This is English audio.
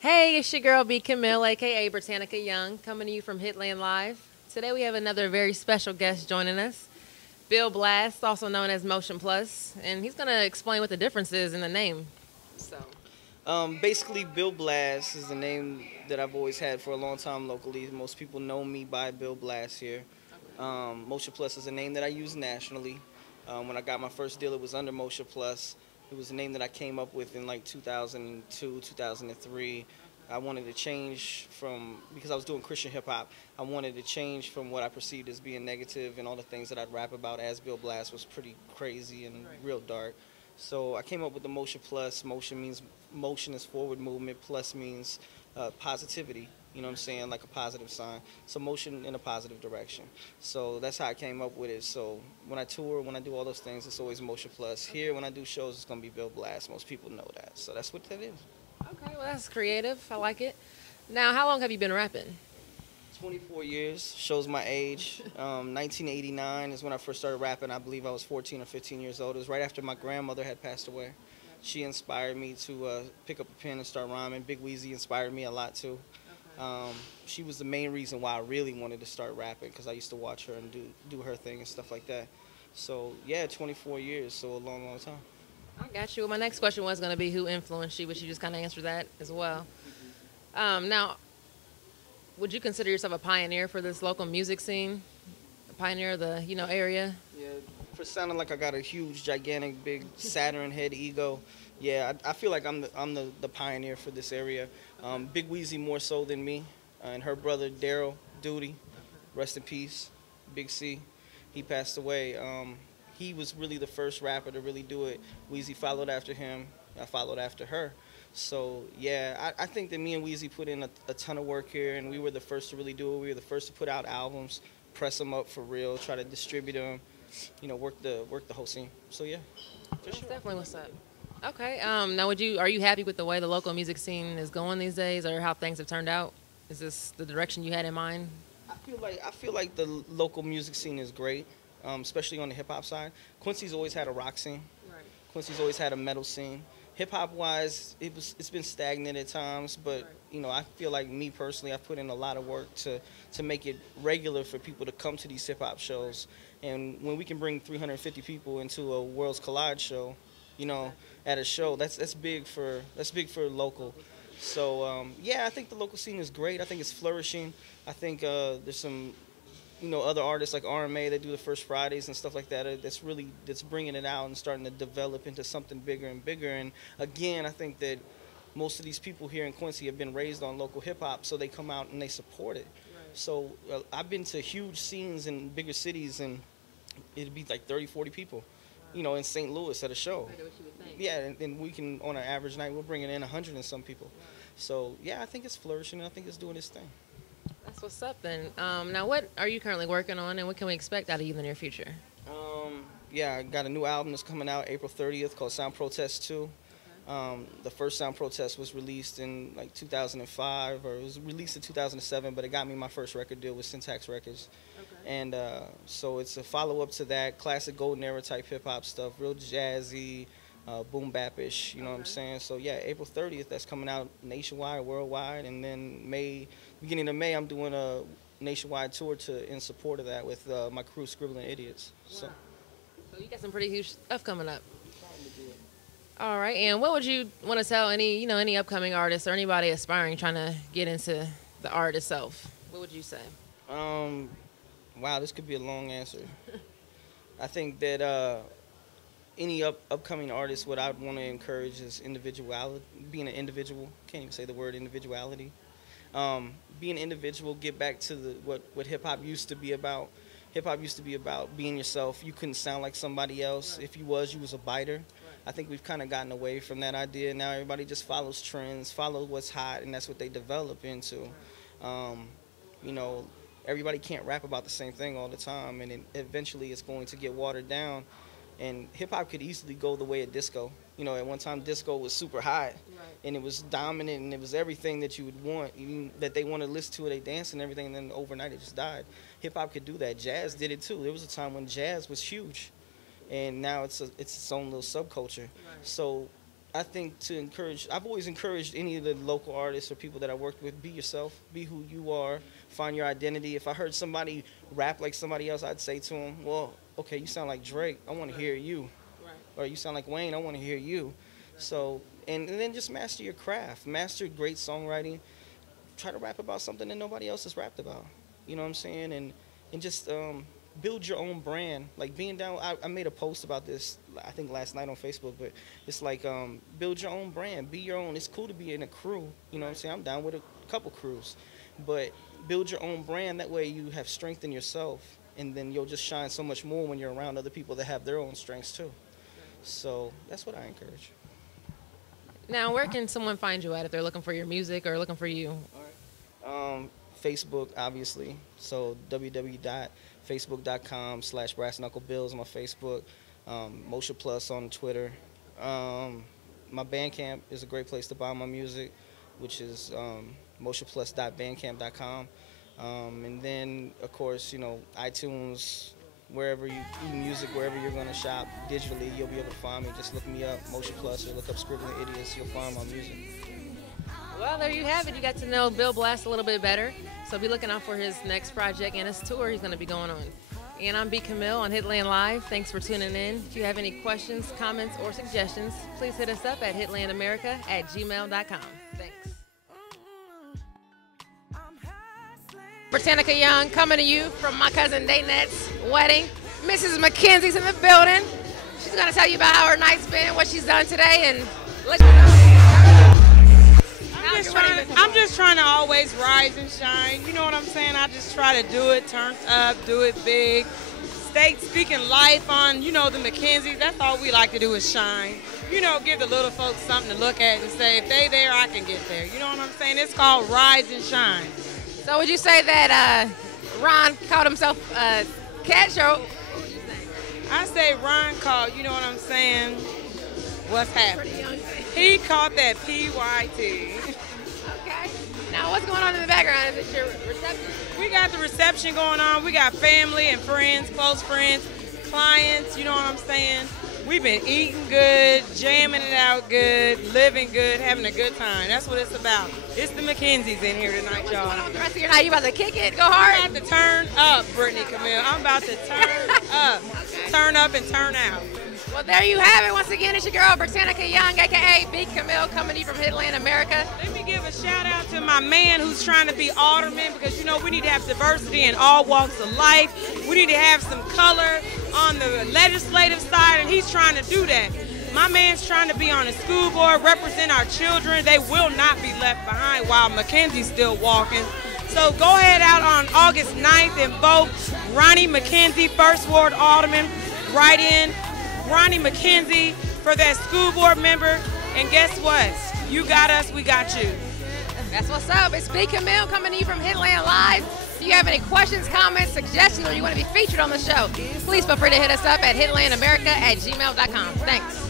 Hey, it's your girl B.Camille, aka Britannica Young, coming to you from HITLAND Live. Today we have another very special guest joining us, Bill Blast, also known as Motion Plus, and he's gonna explain what the difference is in the name. So, Basically, Bill Blast is the name that I've always had for a long time locally. Most people know me by Bill Blast here. Motion Plus is a name that I use nationally. When I got my first deal, it was under Motion Plus. It was a name that I came up with in like 2002, 2003. I wanted to change from, because I was doing Christian hip hop, I wanted to change from what I perceived as being negative and all the things that I'd rap about as Bill Blast was pretty crazy and real dark. So I came up with the Motion Plus. Motion means motion is forward movement. Plus means positivity. You know what I'm saying? Like a positive sign. So motion in a positive direction. So that's how I came up with it. So when I tour, when I do all those things, it's always Motion Plus. Here, when I do shows, it's gonna be Bill Blast. Most people know that. So that's what that is. okay, well that's creative. I like it. Now, how long have you been rapping? 24 years shows my age. 1989 is when I first started rapping. I believe I was 14 or 15 years old. It was right after my grandmother had passed away. She inspired me to pick up a pen and start rhyming. Big Weezy inspired me a lot too. She was the main reason why I really wanted to start rapping because I used to watch her and do her thing and stuff like that. So yeah, 24 years, so a long, long time. I got you. Well, my next question was gonna be who influenced you, but you just kind of answered that as well. Now, would you consider yourself a pioneer for this local music scene? A pioneer of the area? Yeah, for sounding like I got a huge, gigantic, big Saturn head ego, yeah, I feel like I'm the pioneer for this area. Big Weezy more so than me, and her brother Daryl Duty, rest in peace, Big C. He passed away. He was really the first rapper to really do it. Weezy followed after him. I followed after her. So yeah, I think that me and Weezy put in a ton of work here, and we were the first to really do it. We were the first to put out albums, press them up for real, try to distribute them, work the whole scene. So yeah, for That's sure. definitely what's up. Okay. Now, are you happy with the way the local music scene is going these days, or how things have turned out? Is this the direction you had in mind? I feel like the local music scene is great, especially on the hip hop side. Quincy's always had a rock scene. Right. Quincy's always had a metal scene. Hip hop wise, it's been stagnant at times, but I feel like me personally, I've put in a lot of work to make it regular for people to come to these hip hop shows. And when we can bring 350 people into a Worlds Collide show, you know, at a show, that's big for local. So yeah, I think the local scene is great. I think it's flourishing. I think there's some other artists like RMA that do the First Fridays and stuff like that. That's bringing it out and starting to develop into something bigger and bigger. And again, I think that most of these people here in Quincy have been raised on local hip hop, so they come out and they support it. So I've been to huge scenes in bigger cities, and it'd be like 30, 40 people, in St. Louis at a show. Yeah, and we can, on an average night, we're bringing in 100 and some people. So yeah, I think it's flourishing. I think it's doing its thing. That's what's up then. Now, what are you currently working on, and what can we expect out of you in the near future? Um, yeah, I got a new album that's coming out April 30th called Sound Protest 2. The first Sound Protest was released in like 2005, or it was released in 2007, but it got me my first record deal with Syntax Records. And so it's a follow up to that classic golden era type hip hop stuff, real jazzy, boom bap-ish, you know what I'm saying? So yeah, April 30th, that's coming out nationwide, worldwide, and then beginning of May, I'm doing a nationwide tour in support of that with my crew, Scribbling Idiots. So. So you got some pretty huge stuff coming up. All right, and what would you want to tell any upcoming artists or anybody aspiring trying to get into the art itself? What would you say? Um, wow, this could be a long answer. I think that any upcoming artist, what I'd want to encourage is individuality, being an individual. Can't even say the word individuality. Be an individual, get back to what hip hop used to be about. Hip hop used to be about being yourself. You couldn't sound like somebody else. If you was a biter. I think we've kind of gotten away from that idea. Now everybody just follows trends, follows what's hot, and that's what they develop into. Um, you know, everybody can't rap about the same thing all the time, and eventually it's going to get watered down. And hip hop could easily go the way of disco. At one time disco was super hot, and it was dominant, and it was everything that you would want, even that they want to listen to it, they dance and everything, and then overnight it just died. Hip hop could do that. Jazz did it too. There was a time when jazz was huge, and now it's its own little subculture. So I think to encourage, I've always encouraged any of the local artists or people that I worked with, be yourself, be who you are, find your identity. If I heard somebody rap like somebody else, I'd say to them, well, okay, you sound like Drake, I want to hear you. Right. Or you sound like Wayne, I want to hear you. Right. So, and then just master your craft, master great songwriting, try to rap about something that nobody else has rapped about. You know what I'm saying? And just build your own brand. Like being down, I made a post about this, I think last night on Facebook, but it's like build your own brand, be your own. It's cool to be in a crew, you know what I'm saying? I'm down with a couple crews, but build your own brand. That way you have strength in yourself, and then you'll just shine so much more when you're around other people that have their own strengths too. So that's what I encourage. Now, where can someone find you at if they're looking for your music or looking for you? All right. Facebook, obviously. So www.facebook.com/BrassKnuckleBills on my Facebook. Motion Plus on Twitter. My Bandcamp is a great place to buy my music, which is motionplus.bandcamp.com. And then, of course, you know, iTunes, wherever you eat music, wherever you're going to shop digitally, you'll be able to find me. Just look me up, Motion Plus, or look up Scribbling Idiots. You'll find my music. Well, there you have it. You got to know Bill Blass a little bit better. So be looking out for his next project and his tour he's going to be going on. And I'm B.Camille on HITLAND Live. Thanks for tuning in. If you have any questions, comments, or suggestions, please hit us up at hitlandamerica@gmail.com. Thanks. Britannica Young coming to you from my cousin Daynette's wedding. Mrs. McKenzie's in the building. She's going to tell you about how her night's been, what she's done today, and let you know. I'm just trying to always rise and shine. You know what I'm saying? I just try to do it, turn up, do it big. Stay speaking life on, you know, the McKenzies. That's all we like to do is shine. You know, give the little folks something to look at and say, if they there, I can get there. You know what I'm saying? It's called rise and shine. So would you say that Ron called himself Catch, or I say Ron called, you know what I'm saying, what's happening. He caught that PYT. Okay. Now, what's going on in the background? Is it your reception? We got the reception going on. We got family and friends, close friends, clients, you know what I'm saying? We've been eating good, jamming it out good, living good, having a good time. That's what it's about. It's the McKenzies in here tonight, y'all. What's going on with the rest of your night? You about to kick it, go hard? I'm about to turn up, BRITTANICA. I'm about to turn up. Okay. Turn up and turn out. Well, there you have it. Once again, it's your girl, Britannica Young, a.k.a. B.Camille, coming to you from HITLAND America. Let me give a shout-out to my man who's trying to be alderman, because, you know, we need to have diversity in all walks of life. We need to have some color on the legislative side, and he's trying to do that. My man's trying to be on the school board, represent our children. They will not be left behind while McKenzie's still walking. So go ahead out on August 9th and vote Ronnie McKenzie, First Ward Alderman. Write in Ronnie McKenzie for that school board member, and guess what? You got us, we got you. That's what's up. It's B.Camille coming to you from HITLAND Live. If you have any questions, comments, suggestions, or you want to be featured on the show, please feel free to hit us up at hitlandamerica@gmail.com. Thanks.